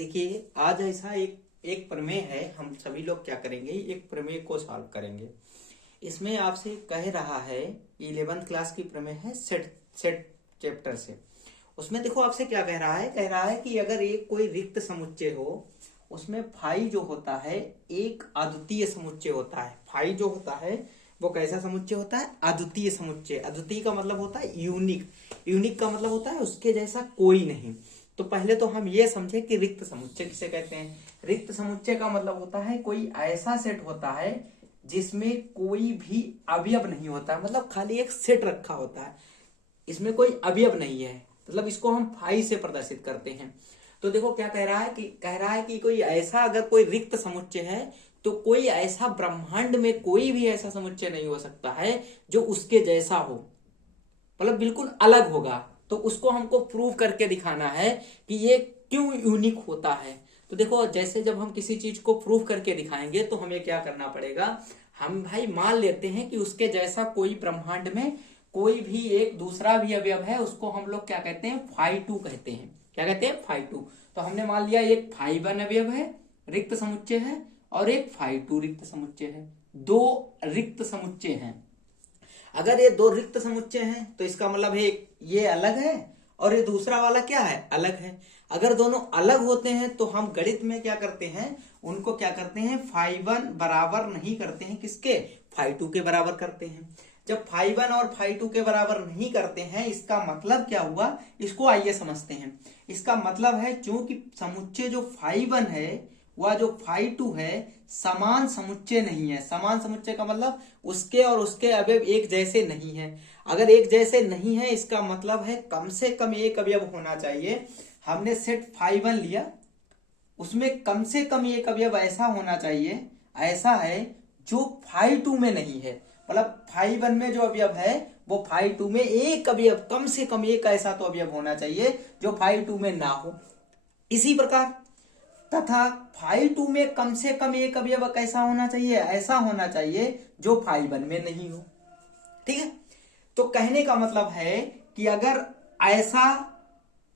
देखिए आज ऐसा एक प्रमेय है। हम सभी लोग क्या करेंगे, एक प्रमेय को सॉल्व करेंगे। इसमें आपसे कह रहा है, 11th क्लास की प्रमेय है सेट सेट चैप्टर से। उसमें देखो आपसे क्या कह रहा है कि अगर एक कोई रिक्त समुच्चय हो, उसमें फाई जो होता है एक अद्वितीय समुच्चय होता है। फाई जो होता है वो कैसा समुच्चय होता है? अद्वितीय समुच्चय। अद्वितीय का मतलब होता है यूनिक। यूनिक का मतलब होता है उसके जैसा कोई नहीं। तो पहले तो हम ये समझे कि रिक्त समुच्चय किसे कहते हैं। रिक्त समुच्चय का मतलब होता है कोई ऐसा सेट होता है जिसमें कोई भी अवयव नहीं होता, मतलब खाली एक सेट रखा होता है, इसमें कोई अवयव नहीं है। मतलब इसको हम फाई से प्रदर्शित करते हैं। तो देखो क्या कह रहा है कि कोई ऐसा अगर कोई रिक्त समुच्चय है तो कोई ऐसा ब्रह्मांड में कोई भी ऐसा समुच्चय नहीं हो सकता है जो उसके जैसा हो, मतलब बिल्कुल अलग होगा। तो उसको हमको प्रूव करके दिखाना है कि ये क्यों यूनिक होता है। तो देखो जैसे जब हम किसी चीज को प्रूव करके दिखाएंगे तो हमें क्या करना पड़ेगा, हम भाई मान लेते हैं कि उसके जैसा कोई ब्रह्मांड में कोई भी एक दूसरा भी अवयव है, उसको हम लोग क्या कहते हैं, फाई2 कहते हैं। क्या कहते हैं? फाई2। तो हमने मान लिया एक फाई1 अवयव है, रिक्त समुच्चय है, और एक फाई2 रिक्त समुच्चय है। दो रिक्त समुच्चय हैं। अगर ये दो रिक्त समुच्चय हैं तो इसका मतलब है ये अलग है और ये दूसरा वाला क्या है, अलग है। अगर दोनों अलग होते हैं तो हम गणित में क्या करते हैं, उनको क्या करते हैं, फाई1 बराबर नहीं करते हैं, किसके? फाई2 के बराबर करते हैं। जब फाई1 और फाई2 के बराबर नहीं करते हैं, इसका मतलब क्या हुआ, इसको आइए समझते हैं। इसका मतलब है चूंकि समुच्चय जो फाई1 है वह जो फाई2 है समान समुच्चय नहीं है। समान समुच्चय का मतलब उसके और उसके अवयव एक जैसे नहीं है। अगर एक जैसे नहीं है इसका मतलब है कम से कम एक अवयव होना चाहिए। हमने सेट फाई1 लिया, उसमें कम से कम एक अवयव ऐसा होना चाहिए, ऐसा है जो फाई2 में नहीं है। मतलब फाई1 में जो अवयव है वो फाई2 में एक अवयव, कम से कम एक ऐसा तो अवयव होना चाहिए जो फाई2 में ना हो। इसी प्रकार तथा फाई2 में कम से कम एक अवयव कैसा होना चाहिए, ऐसा होना चाहिए जो फाई1 में नहीं हो। ठीक है। तो कहने का मतलब है कि अगर ऐसा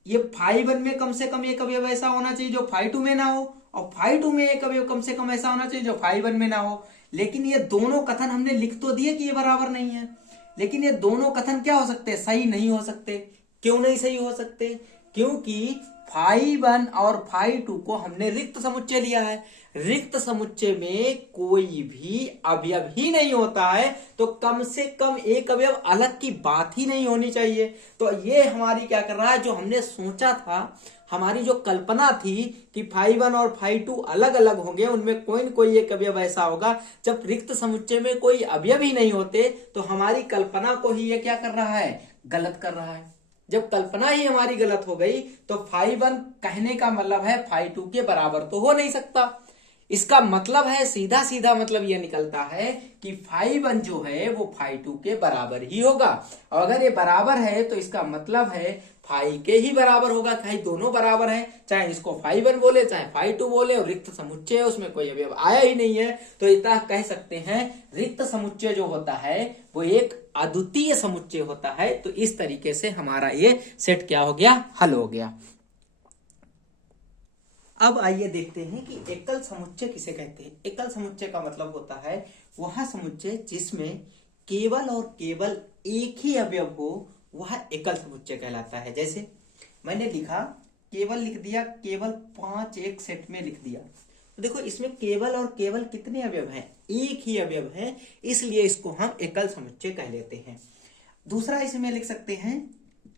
ये फाई1 में कम से कम एक अवयव ऐसा होना चाहिए जो फाई2 में ना हो, और फाई2 में एक अवयव कम से कम ऐसा होना चाहिए जो फाई1 में ना हो। लेकिन ये दोनों कथन हमने लिख तो दिए कि ये बराबर नहीं है, लेकिन ये दोनों कथन क्या हो सकते हैं, सही नहीं हो सकते। क्यों नहीं सही हो सकते? क्योंकि फाई1 और फाई2 को हमने रिक्त समुच्चय लिया है। रिक्त समुच्चय में कोई भी अवयव ही नहीं होता है, तो कम से कम एक अवयव अलग की बात ही नहीं होनी चाहिए। तो ये हमारी क्या कर रहा है, जो हमने सोचा था, हमारी जो कल्पना थी कि फाई1 और फाई2 अलग अलग होंगे, उनमें कोई न कोई एक अवयव ऐसा होगा। जब रिक्त समुच्चय में कोई अवयव ही नहीं होते तो हमारी कल्पना को ही ये क्या कर रहा है, गलत कर रहा है। जब कल्पना ही हमारी गलत हो गई तो फाई1 कहने का मतलब है फाई2 के बराबर तो हो नहीं सकता। इसका मतलब है सीधा सीधा मतलब यह निकलता है कि फाई1 जो है वो फाई2 के बराबर ही होगा। और अगर ये बराबर है तो इसका मतलब है फाई के ही बराबर होगा। भाई दोनों बराबर है, चाहे इसको फाई1 बोले चाहे फाई2 बोले, और रिक्त समुच्चय है उसमें कोई अवयव आया ही नहीं है, तो इतना कह सकते हैं रिक्त समुच्चय जो होता है वो एक अद्वितीय समुच्चय होता है। तो इस तरीके से हमारा ये सेट क्या हो गया, हल हो गया। अब आइए देखते हैं कि एकल समुच्चय किसे कहते हैं। एकल समुच्चय का मतलब होता है वह समुच्चय जिसमें केवल और केवल एक ही अवयव हो, वह एकल समुच्चय कहलाता है। जैसे मैंने लिखा, केवल लिख दिया, केवल 5 एक सेट में लिख दिया। तो देखो इसमें केवल और केवल कितने अवयव हैं, एक ही अवयव है, इसलिए इसको हम एकल समुच्चय कह लेते हैं। दूसरा इसमें लिख सकते हैं,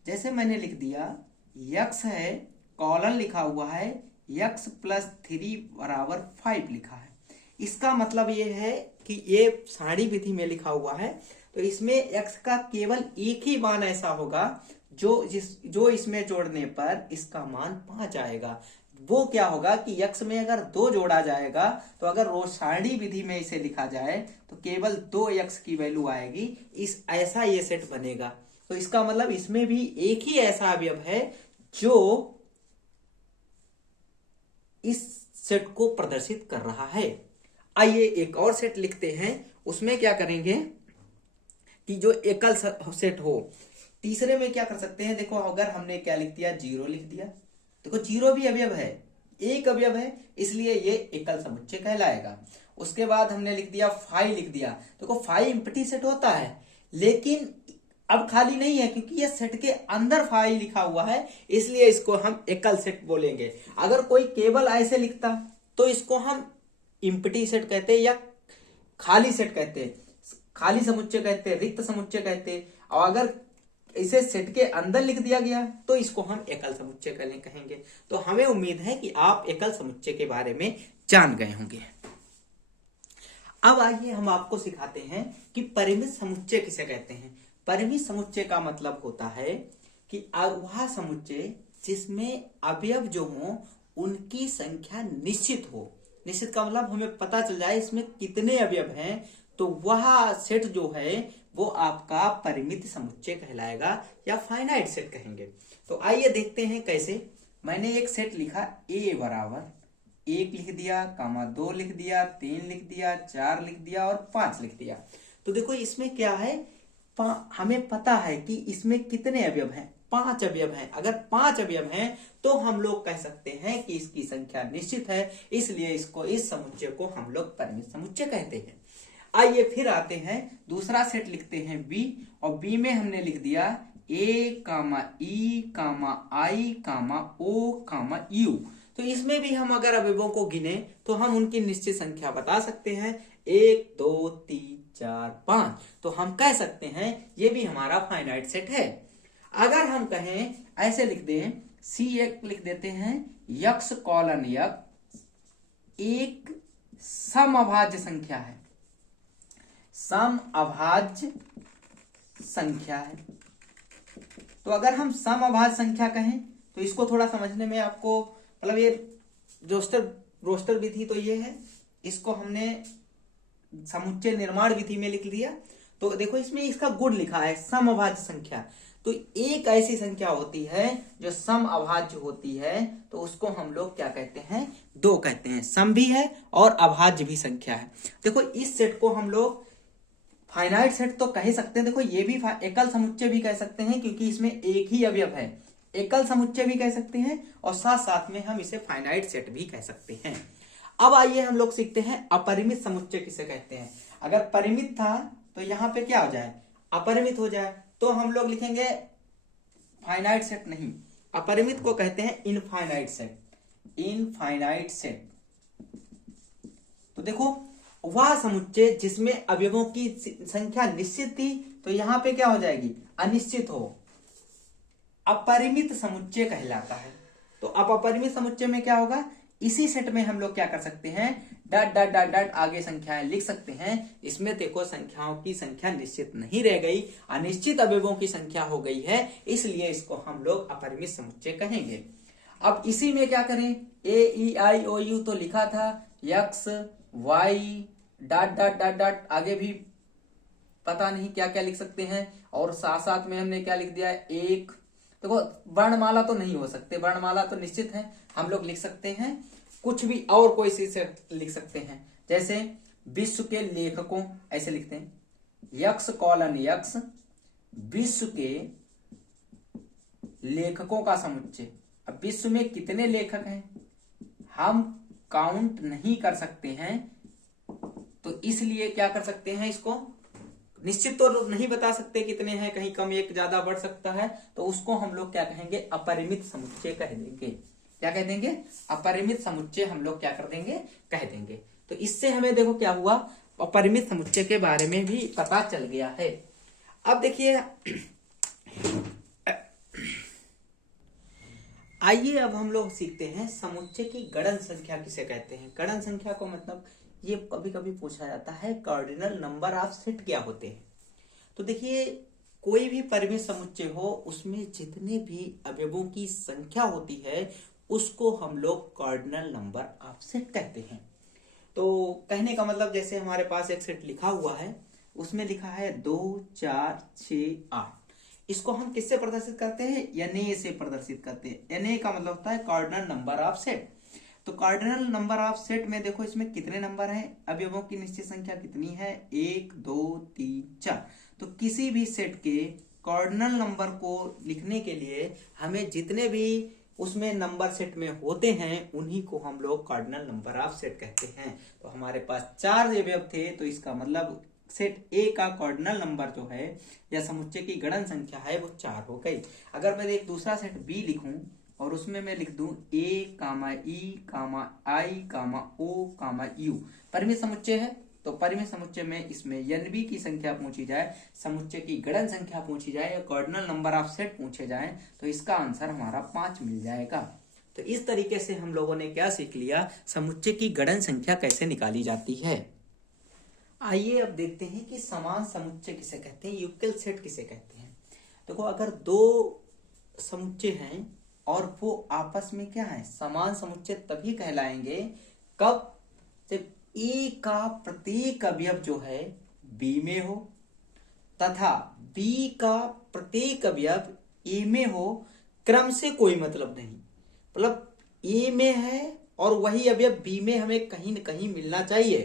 जैसे मैंने लिख दिया यक्स है, कॉलन लिखा हुआ है, यक्स प्लस 3 बराबर 5 लिखा है। इसका मतलब ये है कि ये सारणी विधि में लिखा हुआ है, तो इसमें x का केवल एक ही मान ऐसा होगा जो इसमें जोड़ने पर इसका मान 5 आएगा। वो क्या होगा कि x में अगर 2 जोड़ा जाएगा तो अगर रोज सारणी विधि में इसे लिखा जाए तो केवल 2x की वैल्यू आएगी। इस ऐसा ये सेट बनेगा। तो इसका मतलब इसमें भी एक ही ऐसा अवयव है जो इस सेट को प्रदर्शित कर रहा है। आइए एक और सेट लिखते हैं, उसमें क्या करेंगे कि जो एकल सेट हो। तीसरे में क्या कर सकते हैं, देखो अगर हमने क्या लिख दिया, 0 लिख दिया। देखो 0 भी अवयव है, एक अवयव है, इसलिए ये एकल समुच्चय कहलाएगा। उसके बाद हमने लिख दिया फाई लिख दिया। देखो फाई एम्प्टी सेट होता है, लेकिन अब खाली नहीं है क्योंकि ये सेट के अंदर फाई लिखा हुआ है, इसलिए इसको हम एकल सेट बोलेंगे। अगर कोई केवल ऐसे लिखता तो इसको हम एम्प्टी सेट कहते हैं या खाली सेट कहते हैं, खाली समुच्चय कहते हैं, रिक्त समुच्चय कहते हैं। और अगर इसे सेट के अंदर लिख दिया गया तो इसको हम एकल समुच्चय कहेंगे। तो हमें उम्मीद है कि आप एकल समुच्चय के बारे में जान गए होंगे। अब आइए हम आपको सिखाते हैं कि परिमित समुच्चय किसे कहते हैं। परिमित समुच्चय का मतलब होता है कि वह समुच्चय जिसमें अवयव जो हो उनकी संख्या निश्चित हो। निश्चित का मतलब हमें पता चल जाए इसमें कितने अवयव हैं, तो वह सेट जो है वो आपका परिमित समुच्चय कहलाएगा या फाइनाइट सेट कहेंगे। तो आइए देखते हैं कैसे। मैंने एक सेट लिखा ए बराबर 1 लिख दिया, 2 लिख दिया, 3 लिख दिया, 4 लिख दिया और 5 लिख दिया। तो देखो इसमें क्या है, हमें पता है कि इसमें कितने अवयव हैं, 5 अवयव हैं। अगर 5 अवयव हैं तो हम लोग कह सकते हैं कि इसकी संख्या निश्चित है, इसलिए इस समुच्चय को हम लोग परिमित समुच्चय कहते हैं। आइए फिर आते हैं, दूसरा सेट लिखते हैं बी, और बी में हमने लिख दिया ए कामा ई कामा आई कामा ओ कामा यू। तो इसमें भी हम अगर अवयवों को गिने तो हम उनकी निश्चित संख्या बता सकते हैं, 1 2 3 4 5। तो हम कह सकते हैं ये भी हमारा फाइनाइट सेट है। अगर हम कहें ऐसे लिख दें, सी एक लिख देते हैं, यक्स कॉलन यक्स एक समअभाज्य संख्या है, समअभाज्य संख्या है। तो अगर हम समअभाज्य संख्या कहें तो इसको थोड़ा समझने में आपको मतलब ये रोस्टर विधि तो ये है, इसको हमने समुच्चय निर्माण विधि में लिख दिया। तो देखो इसमें इसका गुण लिखा है समअभाज्य संख्या। तो एक ऐसी संख्या होती है जो समअभाज्य होती है, तो उसको हम लोग क्या कहते हैं, 2 कहते हैं। सम भी है और अभाज्य भी संख्या है। देखो इस सेट को हम लोग फाइनाइट सेट तो कह सकते हैं। देखो ये भी एकल समुच्चय भी कह सकते हैं क्योंकि इसमें एक ही अवयव है, एकल समुच्चय भी कह सकते हैं और साथ साथ में हम इसे फाइनाइट सेट भी कह सकते हैं। अब आइए हम लोग सीखते हैं अपरिमित समुच्चय किसे कहते हैं। अगर परिमित था तो यहाँ पे क्या हो जाए, अपरिमित हो जाए, तो हम लोग लिखेंगे फाइनाइट सेट नहीं, अपरिमित को कहते हैं इनफाइनाइट सेट, इनफाइनाइट सेट। तो देखो वह समुच्चय जिसमें अवयवों की संख्या निश्चित थी, तो यहां पे क्या हो जाएगी, अनिश्चित हो, अपरिमित समुच्चय कहलाता है। तो अब अपरिमित समुच्चय में क्या होगा, इसी सेट में हम लोग क्या कर सकते हैं, डॉट डॉट डॉट डॉट आगे संख्याएं लिख सकते हैं। इसमें देखो संख्याओं की संख्या निश्चित नहीं रह गई, अनिश्चित अवयवों की संख्या हो गई है, इसलिए इसको हम लोग अपरिमित समुच्चय कहेंगे। अब इसी में क्या करें, ए ई आई ओ यू तो लिखा था, X Y dot dot dot dot आगे भी पता नहीं क्या क्या लिख सकते हैं, और साथ साथ में हमने क्या लिख दिया, एक। देखो वर्णमाला तो नहीं हो सकते, वर्णमाला तो निश्चित है, हम लोग लिख सकते हैं कुछ भी और कोई चीज से लिख सकते हैं। जैसे विश्व के लेखकों ऐसे लिखते हैं, यक्स कॉलन यक्स विश्व के लेखकों का समुच्चय। अब विश्व में कितने लेखक हैं हम काउंट नहीं कर सकते हैं, तो इसलिए क्या कर सकते हैं, इसको निश्चित तो नहीं बता सकते कितने हैं, कहीं कम एक ज्यादा बढ़ सकता है, तो उसको हम लोग क्या कहेंगे, अपरिमित समुच्चय कह देंगे। क्या कह देंगे, अपरिमित समुच्चय हम लोग क्या कर देंगे, कह देंगे। तो इससे हमें देखो क्या हुआ, अपरिमित समुच्चय के बारे में भी पता चल गया है। अब देखिए आइए अब हम लोग सीखते हैं समुच्चय की गणन संख्या किसे कहते हैं। गणन संख्या को मतलब ये कभी कभी पूछा जाता है कार्डिनल नंबर ऑफ सेट क्या होते हैं। तो देखिए कोई भी परिमित समुच्चय हो उसमें जितने भी अवयवों की संख्या होती है उसको हम लोग कार्डिनल नंबर ऑफ सेट कहते हैं। तो कहने का मतलब जैसे हमारे पास एक सेट लिखा हुआ है, उसमें लिखा है 2 4 6 8, इसको हम किससे प्रदर्शित करते हैं, Na से प्रदर्शित करते हैं। Na का मतलब होता है कार्डिनल नंबर ऑफ सेट। तो कार्डिनल नंबर ऑफ सेट में देखो इसमें कितने नंबर हैं, अवयवों की निश्चित संख्या कितनी है, 1 2 3 4। तो किसी भी सेट के कार्डिनल नंबर को लिखने के लिए हमें जितने भी उसमें नंबर सेट में होते हैं, उन्हीं को हम लोग कार्डिनल नंबर ऑफ सेट कहते हैं। तो हमारे पास 4 अवयव थे, तो इसका मतलब सेट ए का कार्डिनल नंबर जो है या समुच्चय की गणन संख्या है वो 4 हो गई। अगर मैं एक दूसरा सेट बी लिखूं और उसमें मैं लिख दूं ए कामा ई कामा आई कामा ओ कामा यू, परिमेय समुच्चय है, तो परिमेय समुच्चय में इसमें एनबी की संख्या पूछी जाए, समुच्चय की गणन संख्या पूछी जाए या कार्डिनल नंबर ऑफ सेट पूछे जाए, तो इसका आंसर हमारा 5 मिल जाएगा। तो इस तरीके से हम लोगों ने क्या सीख लिया, समुच्चय की गणन संख्या कैसे निकाली जाती है। आइए अब देखते हैं कि समान समुच्चय किसे कहते हैं, यूक्लिड सेट किसे कहते हैं। देखो अगर दो समुच्चय हैं और वो आपस में क्या है, समान समुच्चय तभी कहलाएंगे कब, जब ए का प्रत्येक अवयव जो है बी में हो तथा बी का प्रत्येक अवयव ए में हो, क्रम से कोई मतलब नहीं, मतलब ए में है और वही अवयव बी में हमें कहीं न कहीं मिलना चाहिए।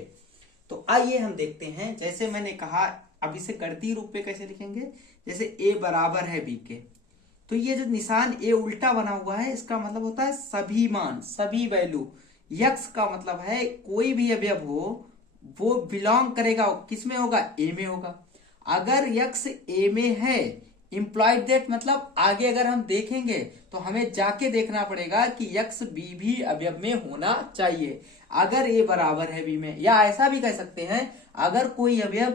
तो आइए हम देखते हैं, जैसे मैंने कहा अब इसे गणितीय रूप में कैसे लिखेंगे, जैसे ए बराबर है बी के, तो ये जो निशान ए उल्टा बना हुआ है इसका मतलब होता है सभी मान, सभी वैल्यू। यक्स का मतलब है कोई भी अवयव हो वो बिलोंग करेगा, किसमें होगा, ए में होगा। अगर यक्स ए में है, इंप्लॉइड दैट मतलब आगे अगर हम देखेंगे तो हमें जाके देखना पड़ेगा कि यक्स बी भी अवयव में होना चाहिए। अगर ए बराबर है बी में, या ऐसा भी कह सकते हैं अगर कोई अवयव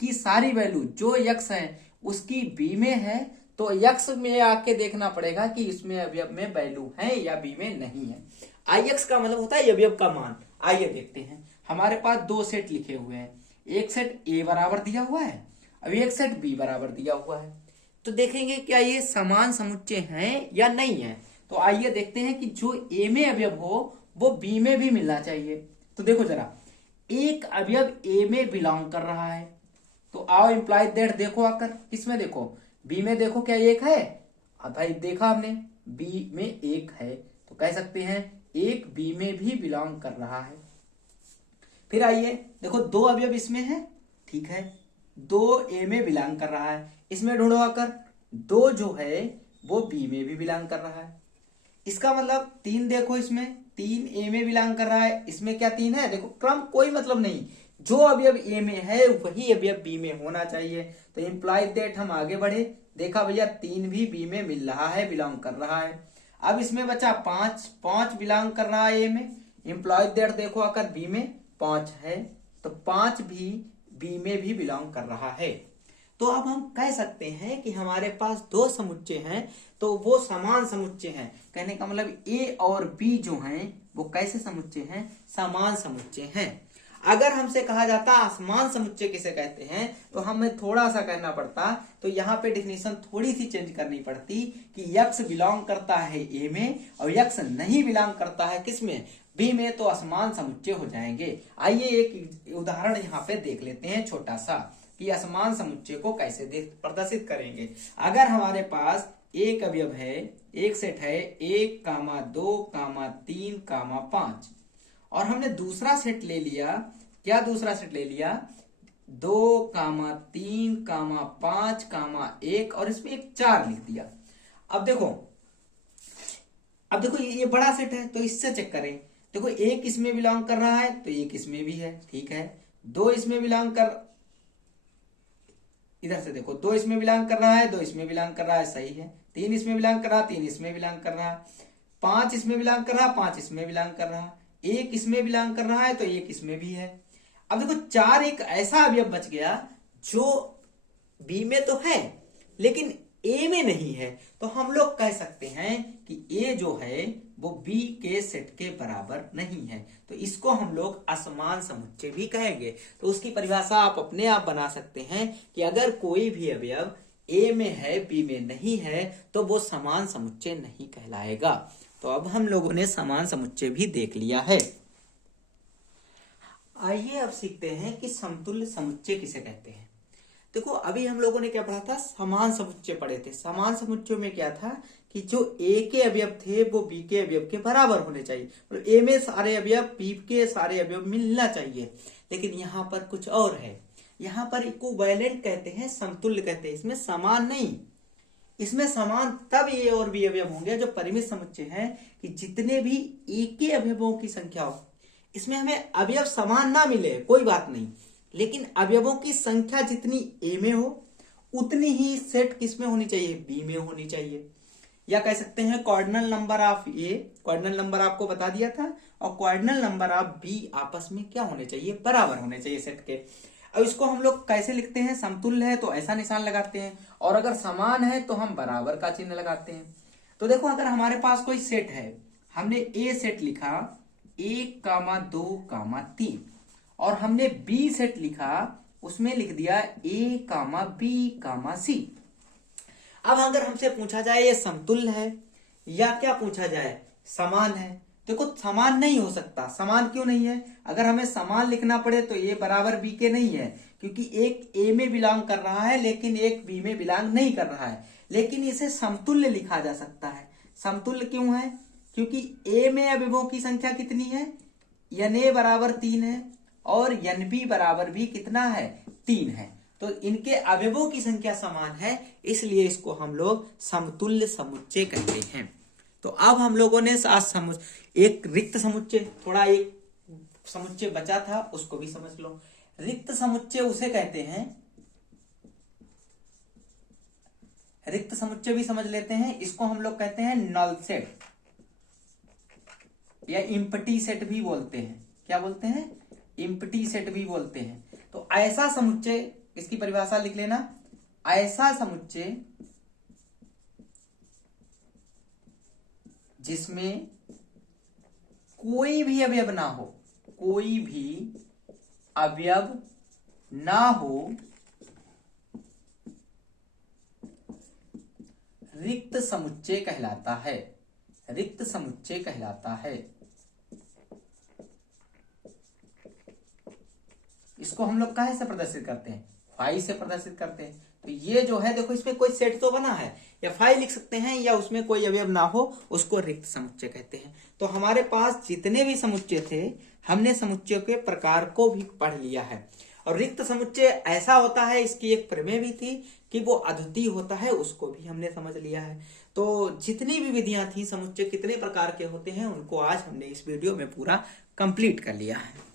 की सारी वैल्यू जो यक्स है उसकी बी में है, तो यक्स में आके देखना पड़ेगा कि इसमें अवयव में वैल्यू है या बी में नहीं है। आई एक्स का मतलब होता है अवयव का मान। आइए देखते हैं, हमारे पास दो सेट लिखे हुए हैं, एक सेट ए बराबर दिया हुआ है, अब एक सेट बी बराबर दिया हुआ है। तो देखेंगे क्या ये समान समुच्चय हैं या नहीं है। तो आइए देखते हैं कि जो ए में अवयव हो वो बी में भी मिलना चाहिए। तो देखो जरा, एक अवयव ए में बिलोंग कर रहा है, तो आओ इंप्लाइड दैट देखो आकर, किसमें देखो, बी में देखो, क्या एक है, अब भाई देखा हमने बी में एक है, तो कह सकते हैं एक बी में भी बिलोंग कर रहा है। फिर आइए देखो दो अवयव इसमें है, ठीक है, दो ए में बिलोंग कर रहा है, इसमें ढूंढो आकर, दो जो है वो बी में भी बिलोंग कर रहा है। इसका मतलब तीन देखो, इसमें तीन ए में बिलोंग कर रहा है, इसमें क्या तीन है, देखो क्रम कोई मतलब नहीं, जो अवयव ए में है वही अवयव बी में होना चाहिए। तो इंप्लाइड दैट हम आगे बढ़े, देखा भैया तीन भी बी में मिल रहा है, बिलोंग कर रहा है। अब इसमें बचा पांच, पांच बिलोंग कर रहा है ए में, इंप्लाइड दैट देखो आकर बी में पांच है, तो पांच भी बी में भी बिलोंग कर रहा है। तो अब हम कह सकते हैं कि हमारे पास दो समुच्चय हैं तो वो समान समुच्चय हैं। कहने का मतलब ए और बी जो हैं वो कैसे समुच्चय हैं, समान समुच्चय हैं। अगर हमसे कहा जाता असमान समुच्चय किसे कहते हैं तो हमें थोड़ा सा कहना पड़ता, तो यहाँ पे डेफिनेशन थोड़ी सी चेंज करनी पड़ती कि यक्स बिलोंग करता है ए में और यक्स नहीं बिलोंग करता है किसमें, बी में, तो असमान समुच्चय हो जाएंगे। आइए एक उदाहरण यहाँ पे देख लेते हैं छोटा सा कि असमान समुच्चय को कैसे प्रदर्शित करेंगे। अगर हमारे पास एक अवयव है, एक सेट है 1, 2, 3, 5 और हमने दूसरा सेट ले लिया, क्या दूसरा सेट ले लिया 2, 3, 5, 1 और इसमें एक 4 लिख दिया। अब देखो ये बड़ा सेट है तो इससे चेक करें, देखो एक इसमें बिलोंग कर रहा है तो एक इसमें भी है, ठीक है, दो इसमें बिलोंग कर, इधर से देखो दो इसमें बिलोंग कर रहा है, दो इसमें बिलोंग कर रहा है, सही है, तीन इसमें बिलोंग कर रहा, तीन इसमें बिलोंग कर रहा, पांच इसमें बिलोंग कर रहा, पांच इसमें बिलोंग कर रहा, एक इसमें बिलोंग कर रहा है तो एक इसमें भी है। अब देखो चार एक ऐसा अवयव बच गया जो बी में तो है लेकिन ए में नहीं है, तो हम लोग कह सकते हैं कि ए जो है वो बी के सेट के बराबर नहीं है, तो इसको हम लोग असमान समुच्चय भी कहेंगे। तो उसकी परिभाषा आप अपने आप बना सकते हैं कि अगर कोई भी अवयव ए में है बी में नहीं है तो वो समान समुच्चय नहीं कहलाएगा। तो अब हम लोगों ने समान समुच्चय भी देख लिया है। आइए अब सीखते हैं कि समतुल्य समुच्चय किसे कहते हैं। देखो अभी हम लोगों ने क्या पढ़ा था, समान समुच्चय पढ़े थे। समान समुच्चय में क्या था कि जो ए के अवयव थे वो बी के अवयव के बराबर होने चाहिए, मतलब ए में सारे अवयव बी के सारे अवयव मिलना चाहिए। लेकिन यहाँ पर कुछ और है, यहाँ पर इक्विवेलेंट कहते हैं, समतुल्य कहते हैं, इसमें समान नहीं, इसमें समान तब ए और बी अवयव होंगे जो परिमित समुच्चय हैं कि जितने भी ए के अवयवों की संख्या हो। इसमें हमें अवयव समान ना मिले कोई बात नहीं, लेकिन अवयवों की संख्या जितनी ए में हो उतनी ही सेट किसमें होनी चाहिए, बी में होनी चाहिए। या कह सकते हैं cardinal number of A, cardinal number आपको बता दिया था, और कॉर्डिनल नंबर ऑफ बी आपस में क्या होने चाहिए, बराबर होने चाहिए सेट के। अब इसको हम लोग कैसे लिखते हैं, समतुल्य है तो ऐसा निशान लगाते हैं, और अगर समान है तो हम बराबर का चिन्ह लगाते हैं। तो देखो अगर हमारे पास कोई सेट है, हमने ए सेट लिखा 1, 2, 3, और हमने बी सेट लिखा, उसमें लिख दिया A, B, C। अब अगर हमसे पूछा जाए ये समतुल्य है या क्या पूछा जाए समान है, देखो समान नहीं हो सकता। समान क्यों नहीं है, अगर हमें समान लिखना पड़े तो ए बराबर बी के नहीं है, क्योंकि एक ए में बिलोंग कर रहा है लेकिन एक बी में बिलोंग नहीं कर रहा है। लेकिन इसे समतुल्य लिखा जा सकता है। समतुल्य क्यों है, क्योंकि ए में अवयवों की संख्या कितनी है, यन ए बराबर 3 है और यन बी बराबर भी कितना है, 3 है। तो इनके अवयवों की संख्या समान है, इसलिए इसको हम लोग समतुल्य समुच्चय कहते हैं। तो अब हम लोगों ने आज एक रिक्त समुच्चय, थोड़ा एक समुच्चय बचा था उसको भी समझ लो। रिक्त समुच्चय उसे कहते हैं, रिक्त समुच्चय भी समझ लेते हैं। इसको हम लोग कहते हैं नल सेट या इम्पटी सेट भी बोलते हैं। क्या बोलते हैं, इम्पटी सेट भी बोलते हैं। तो ऐसा समुच्चय, इसकी परिभाषा लिख लेना, ऐसा समुच्चय जिसमें कोई भी अवयव ना हो, कोई भी अवयव ना हो, रिक्त समुच्चय कहलाता है, रिक्त समुच्चय कहलाता है। इसको हम लोग काहे से प्रदर्शित करते हैं, फाई से प्रदर्शित करते हैं। तो ये जो है देखो इसमें कोई सेट तो बना है, या फाई लिख सकते हैं, या उसमें कोई अवयव ना हो उसको रिक्त समुच्चय कहते हैं। तो हमारे पास जितने भी समुच्चय थे हमने समुच्चय के प्रकार को भी पढ़ लिया है। और रिक्त समुच्चय ऐसा होता है, इसकी एक प्रमेय भी थी कि वो अद्वितीय होता है, उसको भी हमने समझ लिया है। तो जितनी भी विधियां थी, समुच्चय कितने प्रकार के होते हैं, उनको आज हमने इस वीडियो में पूरा कंप्लीट कर लिया है।